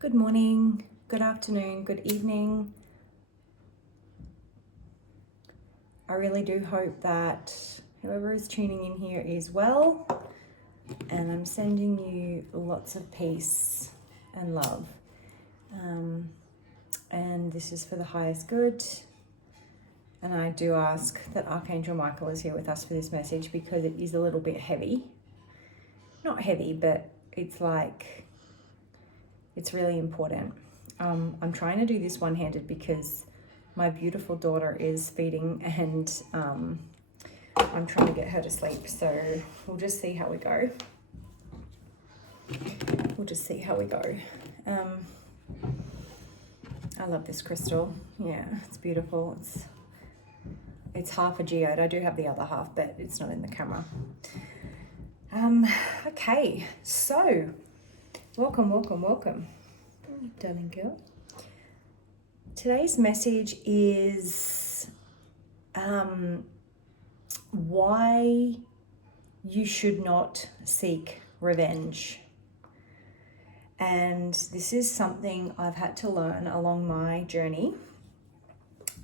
Good morning, good afternoon, good evening. I really do hope that whoever is tuning in here is well, and I'm sending you lots of peace and love. And this is for the highest good. And I do ask that Archangel Michael is here with us for this message because it is a little bit heavy. Not heavy, but it's really important. I'm trying to do this one-handed because my beautiful daughter is feeding and I'm trying to get her to sleep. So we'll just see how we go. I love this crystal. Yeah, it's beautiful. It's half a geode. I do have the other half, but it's not in the camera. Okay, so welcome, darling girl. Today's message is why you should not seek revenge. And this is something I've had to learn along my journey.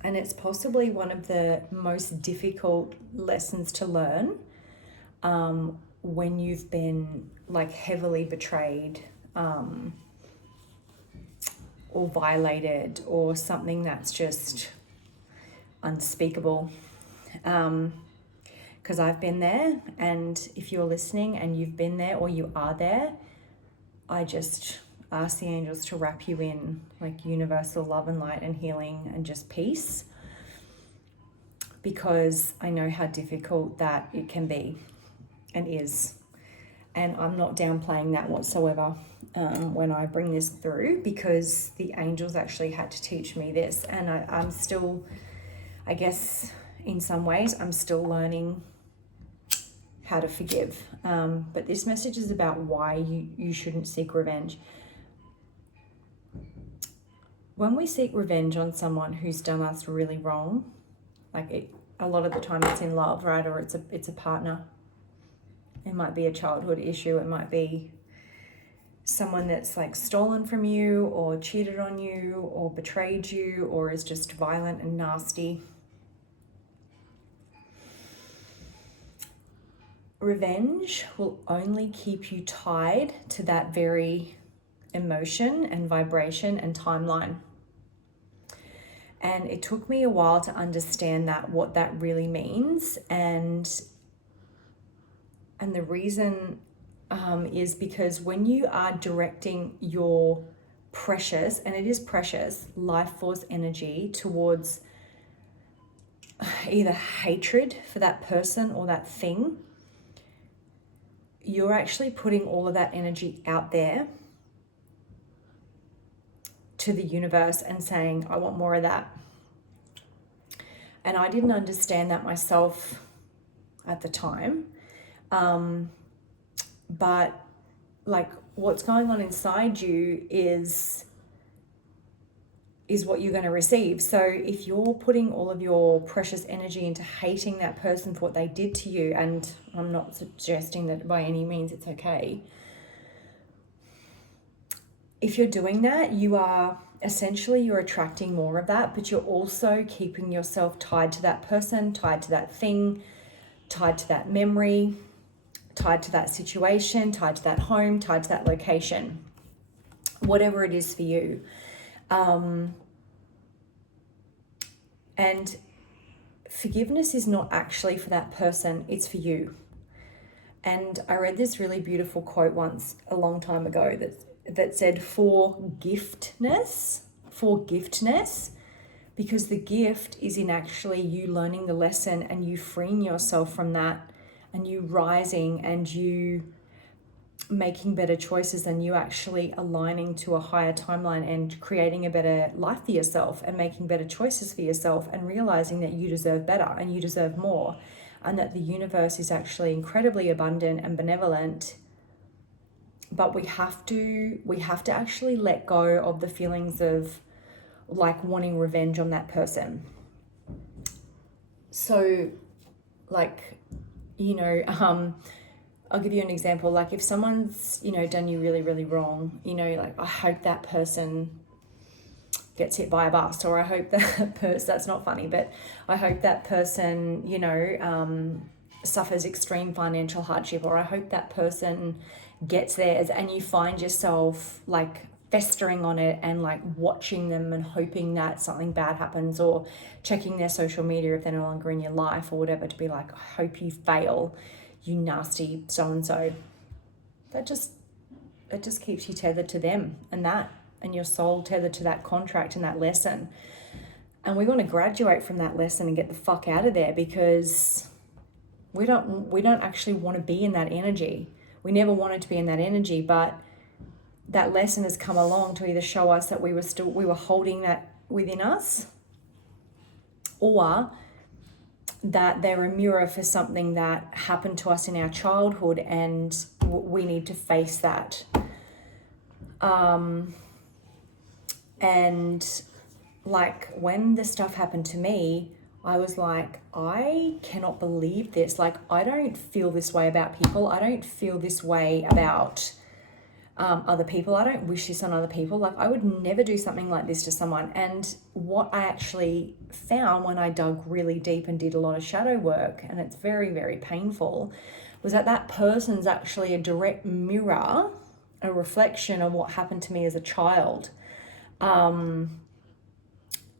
And it's possibly one of the most difficult lessons to learn when you've been like heavily betrayed or violated or something that's just unspeakable. Because I've been there, and if you're listening and you've been there or you are there, I just ask the angels to wrap you in like universal love and light and healing and just peace, because I know how difficult that it can be and is. And I'm not downplaying that whatsoever when I bring this through, because the angels actually had to teach me this. And I'm still, I guess, in some ways, I'm still learning how to forgive. But this message is about why you shouldn't seek revenge. When we seek revenge on someone who's done us really wrong, a lot of the time it's in love, right? Or it's a partner. It might be a childhood issue. It might be someone that's like stolen from you or cheated on you or betrayed you or is just violent and nasty. Revenge will only keep you tied to that very emotion and vibration and timeline. And it took me a while to understand what that really means. And the reason is because when you are directing your precious, and it is precious, life force energy towards either hatred for that person or that thing, you're actually putting all of that energy out there to the universe and saying, I want more of that. And I didn't understand that myself at the time. But like what's going on inside you is what you're going to receive. So if you're putting all of your precious energy into hating that person for what they did to you, and I'm not suggesting that by any means it's okay. If you're doing that, you're attracting more of that, but you're also keeping yourself tied to that person, tied to that thing, tied to that memory, tied to that situation, tied to that home, tied to that location, whatever it is for you. And forgiveness is not actually for that person, it's for you. And I read this really beautiful quote once a long time ago that said, for giftness, because the gift is in actually you learning the lesson and you freeing yourself from that and you rising and you making better choices and you actually aligning to a higher timeline and creating a better life for yourself and making better choices for yourself and realizing that you deserve better and you deserve more and that the universe is actually incredibly abundant and benevolent. But we have to actually let go of the feelings of like wanting revenge on that person. So like, I'll give you an example. Like if someone's, done you really, really wrong, like I hope that person gets hit by a bus, or I hope that person, that's not funny, but I hope that person, suffers extreme financial hardship, or I hope that person gets theirs, and you find yourself like festering on it and like watching them and hoping that something bad happens, or checking their social media if they're no longer in your life or whatever, to be like, I hope you fail, you nasty so-and-so. That just keeps you tethered to them and your soul tethered to that contract and that lesson. And we want to graduate from that lesson and get the fuck out of there, because we don't actually want to be in that energy. We never wanted to be in that energy, but that lesson has come along to either show us that we were holding that within us, or that they're a mirror for something that happened to us in our childhood, and we need to face that. And like when the stuff happened to me, I was like, I cannot believe this. Like, I don't feel this way about people. I don't feel this way about other people. I don't wish this on other people. Like, I would never do something like this to someone. And what I actually found when I dug really deep and did a lot of shadow work, and it's very, very painful, was that person's actually a direct mirror, a reflection of what happened to me as a child.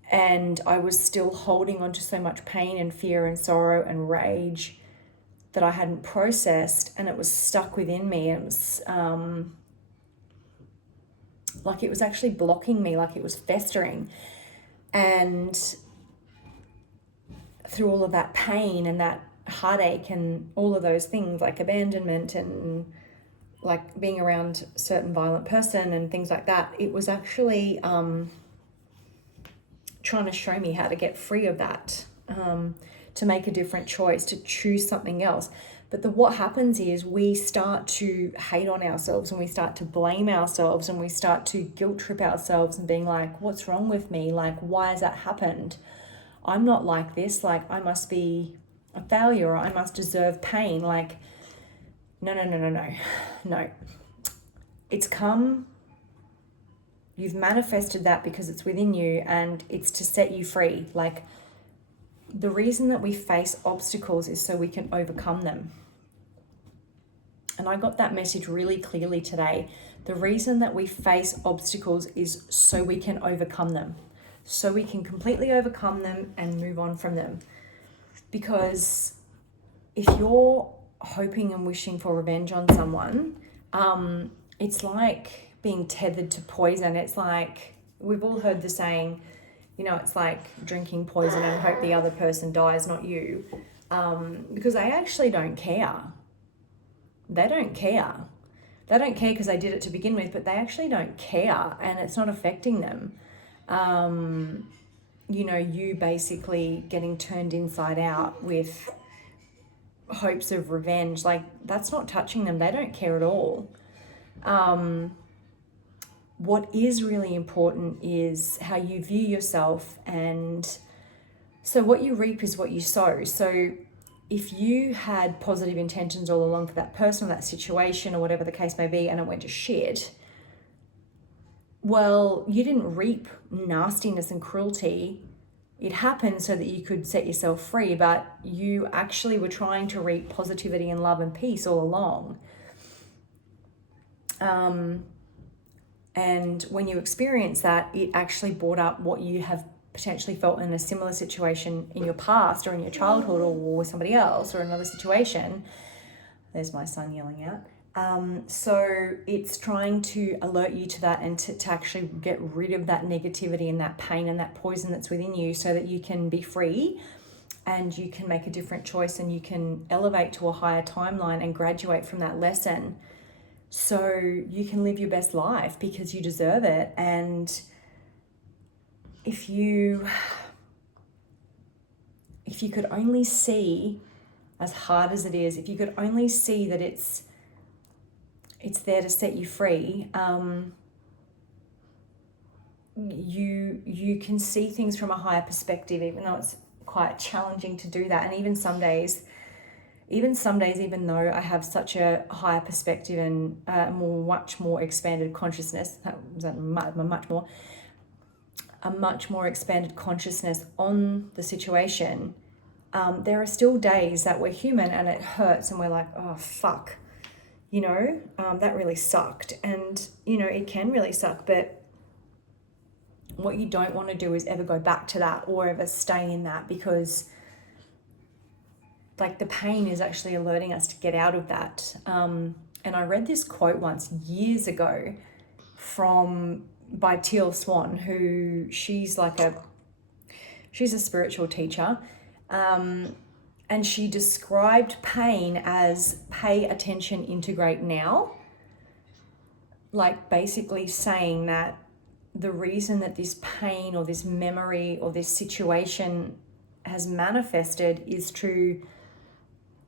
And I was still holding on to so much pain and fear and sorrow and rage that I hadn't processed, and it was stuck within me. It was like it was actually blocking me, like it was festering. And through all of that pain and that heartache and all of those things, like abandonment and like being around a certain violent person and things like that, it was actually trying to show me how to get free of that, to make a different choice, to choose something else. But what happens is we start to hate on ourselves, and we start to blame ourselves, and we start to guilt trip ourselves and being like, what's wrong with me? Like, why has that happened? I'm not like this. Like, I must be a failure, or I must deserve pain. Like, no. It's come. You've manifested that because it's within you, and it's to set you free. Like, the reason that we face obstacles is so we can overcome them. And I got that message really clearly today. The reason that we face obstacles is so we can overcome them. So we can completely overcome them and move on from them. Because if you're hoping and wishing for revenge on someone, it's like being tethered to poison. It's like, we've all heard the saying, it's like drinking poison and hope the other person dies, not you. Because they actually don't care. They don't care. They don't care because they did it to begin with, but they actually don't care, and it's not affecting them. You basically getting turned inside out with hopes of revenge, like that's not touching them. They don't care at all. What is really important is how you view yourself, and so what you reap is what you sow. So if you had positive intentions all along for that person or that situation or whatever the case may be, and it went to shit, well, you didn't reap nastiness and cruelty. It happened so that you could set yourself free, but you actually were trying to reap positivity and love and peace all along. And when you experience that, it actually brought up what you have potentially felt in a similar situation in your past or in your childhood or with somebody else or another situation. There's my son yelling out. So it's trying to alert you to that and to actually get rid of that negativity and that pain and that poison that's within you, so that you can be free and you can make a different choice and you can elevate to a higher timeline and graduate from that lesson, so you can live your best life because you deserve it. And if you could only see, as hard as it is, if you could only see that it's there to set you free, you can see things from a higher perspective, even though it's quite challenging to do that. And even some days even some days, even though I have such a higher perspective and much more expanded consciousness, a much more expanded consciousness on the situation, there are still days that we're human and it hurts and we're like, oh, fuck, that really sucked. And, it can really suck, but what you don't want to do is ever go back to that or ever stay in that, because like the pain is actually alerting us to get out of that. And I read this quote once years ago by Teal Swan, who she's a spiritual teacher. And she described pain as pay attention, integrate now. Like basically saying that the reason that this pain or this memory or this situation has manifested is to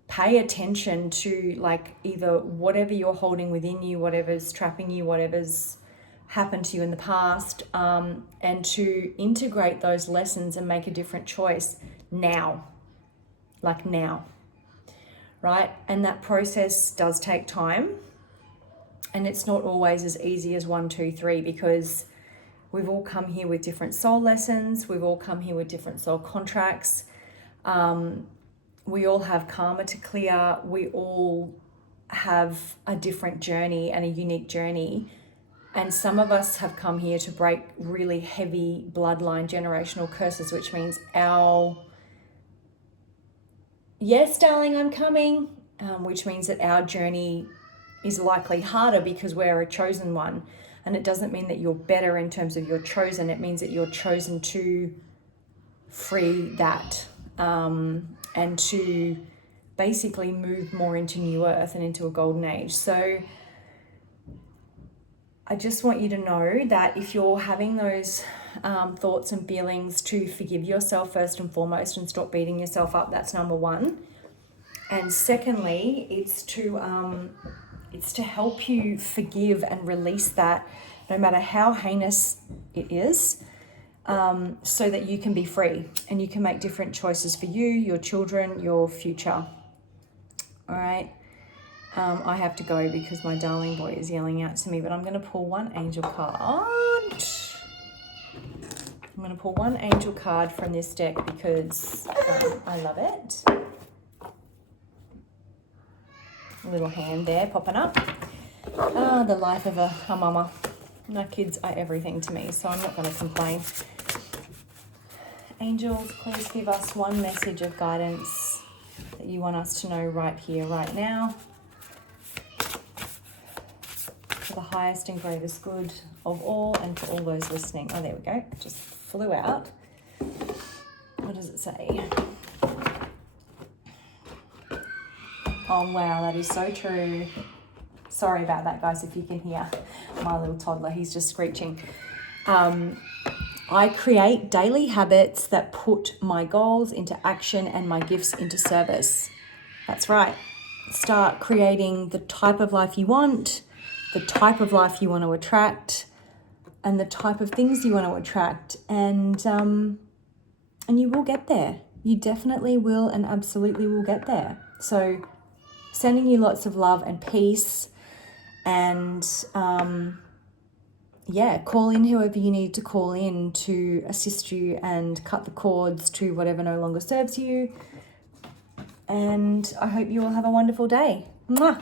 pay attention to like either whatever you're holding within you, whatever's trapping you, whatever's happened to you in the past, and to integrate those lessons and make a different choice now, right? And that process does take time, and it's not always as easy as 1, 2, 3, because we've all come here with different soul lessons. We've all come here with different soul contracts. We all have karma to clear. We all have a different journey and a unique journey. And some of us have come here to break really heavy bloodline generational curses, which means yes, darling, I'm coming, which means that our journey is likely harder because we're a chosen one. And it doesn't mean that you're better in terms of you're chosen. It means that you're chosen to free that, and to basically move more into New Earth and into a golden age. So I just want you to know that if you're having those thoughts and feelings, to forgive yourself first and foremost and stop beating yourself up. That's number one. And secondly, it's to help you forgive and release that, no matter how heinous it is, so that you can be free and you can make different choices for you, your children, your future. All right. I have to go because my darling boy is yelling out to me, but I'm going to pull one angel card. I'm going to pull one angel card from this deck because I love it. A little hand there popping up. The life of a mama. My kids are everything to me, so I'm not going to complain. Angels, please give us one message of guidance that you want us to know right here, right now, for the highest and greatest good of all and for all those listening. Oh, there we go. It just flew out. What does it say? Oh, wow, that is so true. Sorry about that, guys, if you can hear my little toddler. He's just screeching. I create daily habits that put my goals into action and my gifts into service. That's right. Start creating the type of life you want, the type of life you want to attract, and the type of things you want to attract. And you will get there. You definitely will and absolutely will get there. So sending you lots of love and peace, and call in whoever you need to call in to assist you and cut the cords to whatever no longer serves you. And I hope you all have a wonderful day. Mwah!